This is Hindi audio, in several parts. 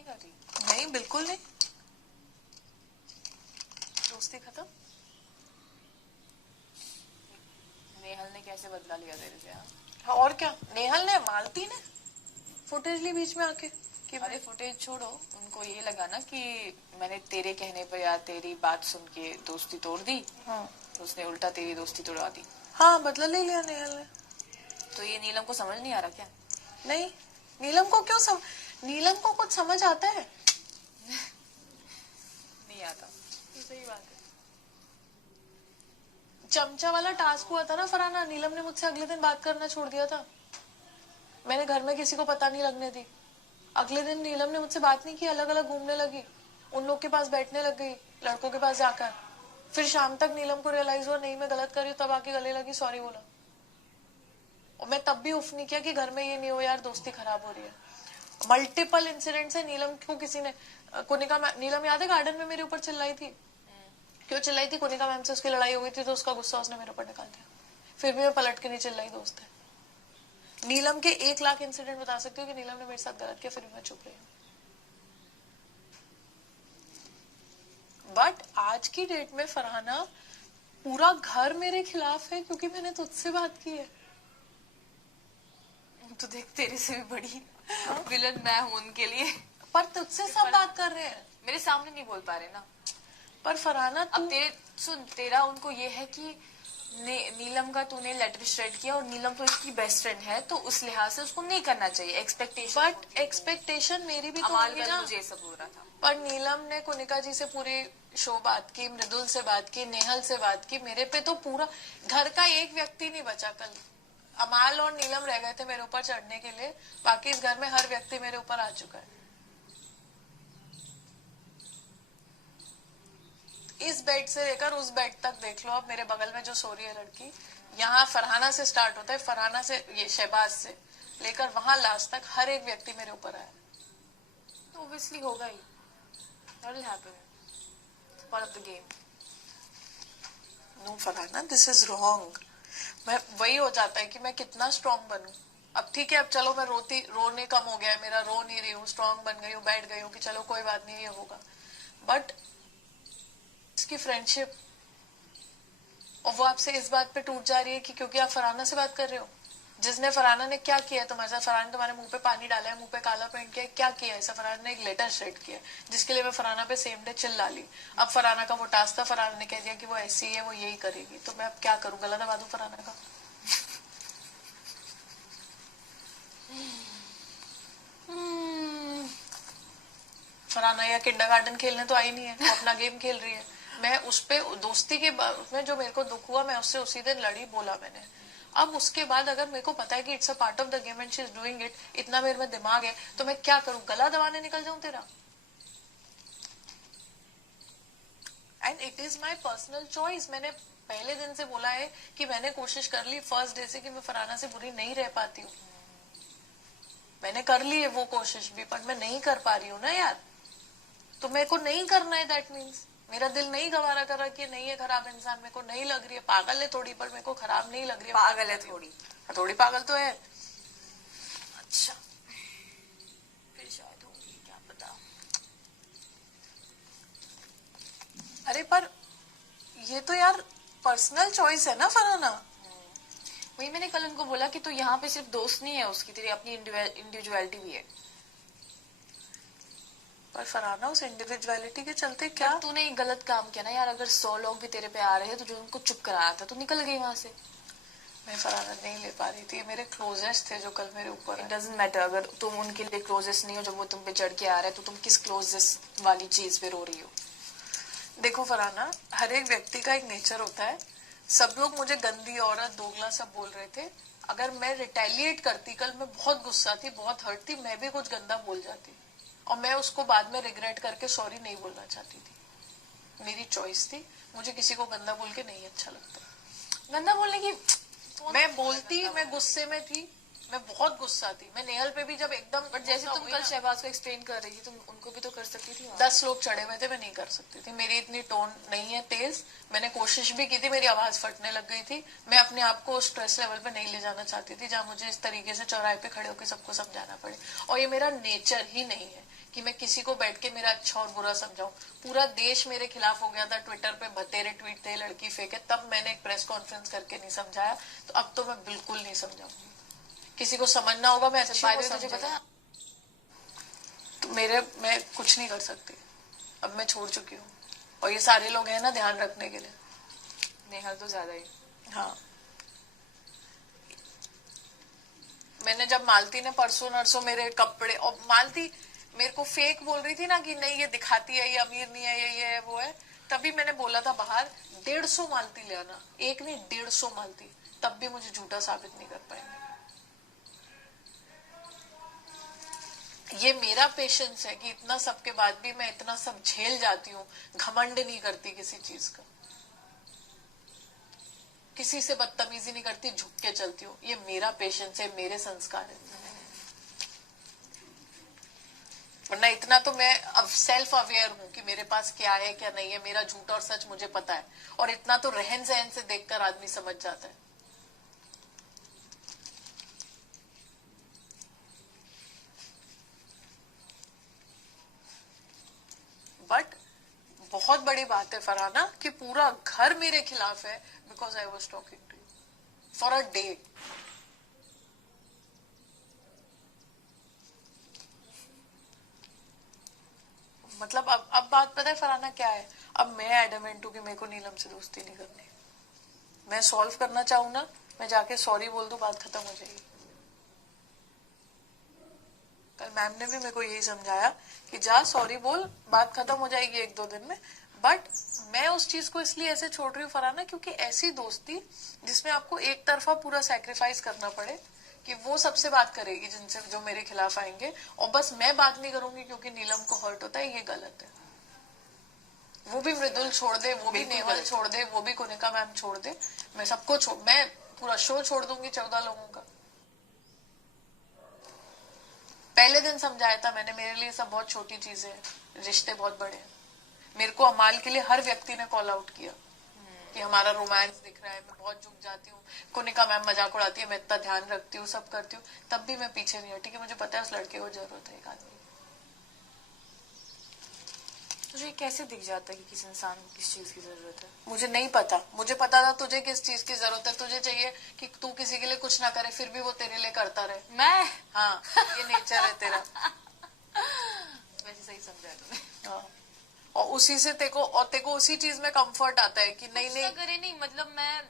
नहीं कर रही? नहीं, बिल्कुल नहीं। दोस्ती खत्म। नेहल ने कैसे बदला लिया तेरे से? हाँ, और क्या। नेहल ने, मालती ने फुटेज ली बीच में आके कि अरे फुटेज छोड़ो, उनको ये लगा ना कि मैंने तेरे कहने पर या तेरी बात सुन के दोस्ती तोड़ दी। हाँ, तो उसने उल्टा तेरी दोस्ती तोड़ा दी। हाँ, बदला ले लिया नेहल ने। तो ये नीलम को समझ नहीं आ रहा क्या? नहीं, नीलम को क्यों नीलम को कुछ समझ आता है? नहीं आता। तो सही बात है। चमचा वाला टास्क हुआ था ना फरहाना, नीलम ने मुझसे अगले दिन बात करना छोड़ दिया था। मैंने घर में किसी को पता नहीं लगने दी। अगले दिन नीलम ने मुझसे बात नहीं की, अलग अलग घूमने लगी, उन लोग के पास बैठने लग गई, लड़कों के पास जाकर। फिर शाम तक नीलम को रियलाइज हुआ नहीं मैं गलत कर रही हूँ, तब आके गले लगी, सॉरी बोला। और मैं तब भी उफ नहीं किया कि घर में ये नहीं हो यार, दोस्ती खराब हो रही है। मल्टीपल इंसिडेंट्स है। नीलम को किसी ने कोनिका नीलम याद है गार्डन में मेरे ऊपर चिल्लाई थी? क्यों चिल्लाई थी? कोनिका मैम से उसकी लड़ाई हो गई थी तो उसका गुस्सा उसने मेरे ऊपर निकाल दिया। फिर भी मैं पलट के नहीं चिल्लाई, दोस्त है। नीलम के 1 लाख इंसिडेंट बता सकती हूँ कि नीलम ने मेरे साथ गलत किया, फिर भी मैं चुप रही हूँ। बट आज की डेट में फरहाना, पूरा घर मेरे खिलाफ है क्योंकि मैंने तुझसे बात की है। तो देख, तेरे से भी बड़ी विलन मैं हूं उनके लिए। पर तुझसे सब बात कर रहे हैं, मेरे सामने नहीं बोल पा रहे ना। पर फरहाना अब तेरा उनको ये है कि नीलम का तूने लेटर श्रेड किया और नीलम तो इसकी बेस्ट फ्रेंड है, तो उस लिहाज से उसको नहीं करना चाहिए। एक्सपेक्टेशन, बट एक्सपेक्टेशन मेरी भी तो होगी ना। मुझे सब हो रहा था। पर नीलम ने कोनिका जी से पूरी शो बात की, मृदुल से बात की, नेहल से बात की। मेरे पे तो पूरा घर का एक व्यक्ति नहीं बचा। कल अमाल और नीलम रह गए थे मेरे ऊपर चढ़ने के लिए, बाकी इस घर में हर व्यक्ति मेरे ऊपर आ चुका है। इस बेड से लेकर उस बेड तक देख लो, अब मेरे बगल में जो सो रही है लड़की, यहाँ फरहाना से स्टार्ट होता है, फरहाना से ये शहबाज से लेकर वहां लास्ट तक हर एक व्यक्ति मेरे ऊपर आया। तो ऑब्वियसली होगा ही, that will happen, it's part of the game. No Farhana, this is wrong. मैं वही हो जाता है कि मैं कितना स्ट्रांग बनूं। अब ठीक है, अब चलो मैं रोने कम हो गया है मेरा, रो नहीं रही हूँ, स्ट्रांग बन गई हूँ, बैठ गई हूँ कि चलो कोई बात नहीं, ये होगा। बट इसकी फ्रेंडशिप, और वो आपसे इस बात पे टूट जा रही है कि क्योंकि आप फरहाना से बात कर रहे हो। जिसने फरहाना ने क्या किया है तुम्हारे साथ? फरहाना ने तुम्हारे मुंह पे पानी डाला है, मुंह पे काला पेंट किया है, क्या किया है ऐसा? फरहाना ने एक लेटर श्रेड किया जिसके लिए मैं फरहाना पे सेम डे चिल्ला ली। अब फरहाना का वो टास्क था, फरहाना ने कह दिया कि वो ऐसी है, वो यही करेगी, तो मैं अब क्या करूं? गला दबा दूं फरहाना का? फरहाना या किंडरगार्टन खेलने तो आई नहीं है, वो अपना गेम खेल रही है। मैं उस पे दोस्ती के उसमें जो मेरे को दुख हुआ, मैं उससे उसी दिन लड़ी, बोला मैंने। अब उसके बाद अगर मेरे को पता है कि it's a part of the game and she is doing it, इतना मेरे में दिमाग है, तो मैं क्या करूं? गला दबाने निकल जाऊं तेरा? And it is my personal choice. मैंने पहले दिन से बोला है कि मैंने कोशिश कर ली फर्स्ट डे से कि मैं फरहाना से बुरी नहीं रह पाती हूँ। मैंने कर ली है वो कोशिश भी, पर मैं नहीं कर पा रही हूँ ना यार। तो मेरे को नहीं करना है, दैट मीन्स मेरा दिल नहीं गवारा कर रहा कि नहीं है खराब इंसान, मेरे को नहीं लग रही है, पागल है थोड़ी, पर मेरे को खराब नहीं लग रही है। पागल है थोड़ी, थोड़ी पागल तो है। अच्छा, फिर शायद होगी, क्या पता। अरे पर ये तो यार पर्सनल चॉइस है ना फरहाना। वही मैंने कल उनको बोला कि तो यहाँ पे सिर्फ दोस्त नहीं है उसकी, तेरी अपनी इंडिविजुअलिटी भी है। पर फरहाना, उस इंडिविजुअलिटी के चलते क्या? तूने एक गलत काम किया ना यार। अगर 100 लोग भी तेरे पे आ रहे हैं तो जो उनको चुप कराया था, तो निकल गई वहां से। मैं फरहाना नहीं ले पा रही थी, मेरे क्लोजेस्ट थे जो कल मेरे ऊपर। इट डजंट मैटर, अगर तुम उनके लिए क्लोजेस्ट नहीं हो, जब वो तुम पे चढ़ के आ रहे हैं, तो तुम किस क्लोजेस्ट वाली चीज पे रो रही हो? देखो फरहाना, हर एक व्यक्ति का एक नेचर होता है। सब लोग मुझे गंदी औरत, दोगला सब बोल रहे थे। अगर मैं रिटेलिएट करती, कल मैं बहुत गुस्सा थी, बहुत हर्ट थी, मैं भी कुछ गंदा बोल जाती और मैं उसको बाद में रिग्रेट करके सॉरी नहीं बोलना चाहती थी। मेरी चॉइस थी, मुझे किसी को गंदा बोल के नहीं अच्छा लगता। गंदा बोलने की मैं बोलती, मैं गुस्से में थी, मैं बहुत गुस्सा थी। मैं नेहल पे भी जब एकदम, बट जैसे तुम कल शहबाज को एक्सप्लेन कर रही थी, तुम उनको भी तो कर सकती थी। 10 लोग चढ़े हुए थे, मैं नहीं कर सकती थी। मेरी इतनी टोन नहीं है तेज। मैंने कोशिश भी की थी, मेरी आवाज फटने लग गई थी। मैं अपने आप को स्ट्रेस लेवल पे नहीं ले जाना चाहती थी जहां मुझे इस तरीके से चौराहे पे खड़े होकर सबको समझाना पड़े। और ये मेरा नेचर ही नहीं है कि मैं किसी को बैठ के मेरा अच्छा और बुरा समझाऊं। पूरा देश मेरे खिलाफ हो गया था, ट्विटर पे बतेरे ट्वीट थे, लड़की फेंके, तब मैंने एक प्रेस कॉन्फ्रेंस करके नहीं समझाया। तो अब तो मैं बिल्कुल नहीं समझाऊंगी। किसी को समझना होगा मैं अच्छे को तुझे पता है, तो मैं कुछ नहीं कर सकती। अब मैं छोड़ चुकी हूँ, और ये सारे लोग हैं ना ध्यान रखने के लिए। नेहल तो ज्यादा ही। हाँ, मैंने जब मालती ने परसों नरसों मेरे कपड़े, और मालती मेरे को फेक बोल रही थी ना कि नहीं ये दिखाती है, ये अमीर नहीं है, ये है वो है, तभी मैंने बोला था बाहर 150 मालती ले आना, एक नहीं 150 मालती, तब भी मुझे झूठा साबित नहीं कर पाएंगे। ये मेरा पेशेंस है कि इतना सब के बाद भी मैं इतना सब झेल जाती हूँ, घमंड नहीं करती किसी चीज का, किसी से बदतमीजी नहीं करती, झुक के चलती हूँ। ये मेरा पेशेंस है, मेरे संस्कार है। वरना इतना तो मैं अब सेल्फ अवेयर हूँ कि मेरे पास क्या है क्या नहीं है, मेरा झूठ और सच मुझे पता है, और इतना तो रहन सहन से देखकर आदमी समझ जाता है। बट बहुत बड़ी बात है फरहाना कि पूरा घर मेरे खिलाफ है because I was talking to you for a day. मतलब अब बात पता है फरहाना क्या है, अब मैं एडमेंट हूं कि मेरे को नीलम से दोस्ती नहीं करनी। मैं सॉल्व करना चाहूँ ना, मैं जाके सॉरी बोल दूं, बात खत्म हो जाएगी। कल मैम ने भी मेरे को यही समझाया कि जा सॉरी बोल, बात खत्म हो जाएगी 1-2 दिन में। बट मैं उस चीज को इसलिए ऐसे छोड़ रही हूँ फरहाना, क्योंकि ऐसी दोस्ती जिसमें आपको एक तरफा पूरा सैक्रिफाइस करना पड़े कि वो सबसे बात करेगी जिनसे जो मेरे खिलाफ आएंगे, और बस मैं बात नहीं करूंगी क्योंकि नीलम को हर्ट होता है, ये गलत है। वो भी मृदुल छोड़ दे, वो भी नेवल छोड़ दे, वो भी कुनिका मैम छोड़ दे, मैं सबको मैं पूरा शो छोड़ दूंगी 14 लोगों का। पहले दिन समझाया था मैंने, मेरे लिए सब बहुत छोटी चीजें हैं, रिश्ते बहुत बड़े हैं। मेरे को अमाल के लिए हर व्यक्ति ने कॉल आउट किया कि हमारा रोमांस दिख रहा है, मैं बहुत झुक जाती हूँ, कुनिका मैम मजाक उड़ाती है, मैं इतना ध्यान रखती हूँ, सब करती हूँ, तब भी मैं पीछे नहीं हटी कि मुझे पता है उस लड़के को जरूरत है एक आदमी। तुझे कैसे दिख जाता है कि किस इंसान को किस चीज की जरूरत है? मुझे नहीं पता, मुझे पता था तुझे किस चीज की जरूरत है। तुझे चाहिए कि तू किसी के लिए कुछ ना करे, फिर भी वो तेरे लिए करता रहे। मैं हाँ, ये नेचर है तेरा। वैसे सही समझा तूने। हाँ, और उसी से तेको उसी चीज में कंफर्ट आता है कि नहीं नहीं करे नहीं, मतलब मैं,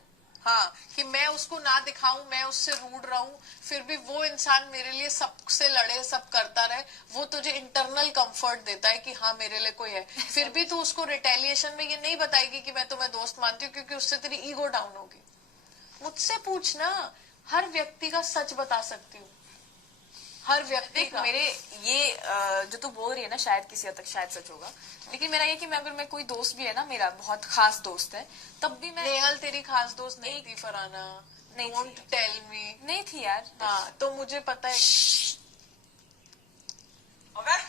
हाँ, कि मैं उसको ना दिखाऊं, मैं उससे रूड रहूं, फिर भी वो इंसान मेरे लिए सबसे लड़े, सब करता रहे, वो तुझे इंटरनल कंफर्ट देता है कि हाँ मेरे लिए कोई है। फिर भी तू उसको रिटेलिएशन में ये नहीं बताएगी कि मैं तुम्हें दोस्त मानती हूँ, क्योंकि उससे तेरी ईगो डाउन होगी। मुझसे पूछना, हर व्यक्ति का सच बता सकती हूँ, हर व्यक्ति का। मेरे ये जो तू बोल रही है ना, शायद किसी हद तक शायद सच होगा, लेकिन मेरा ये कि मैं अगर मैं कोई दोस्त भी है ना, मेरा बहुत खास दोस्त है, तब भी मैं, नेहल तेरी खास दोस्त नहीं थी फरहाना, नहीं डोंट टेल मी। नहीं थी यार। हाँ, तो मुझे पता है। Okay?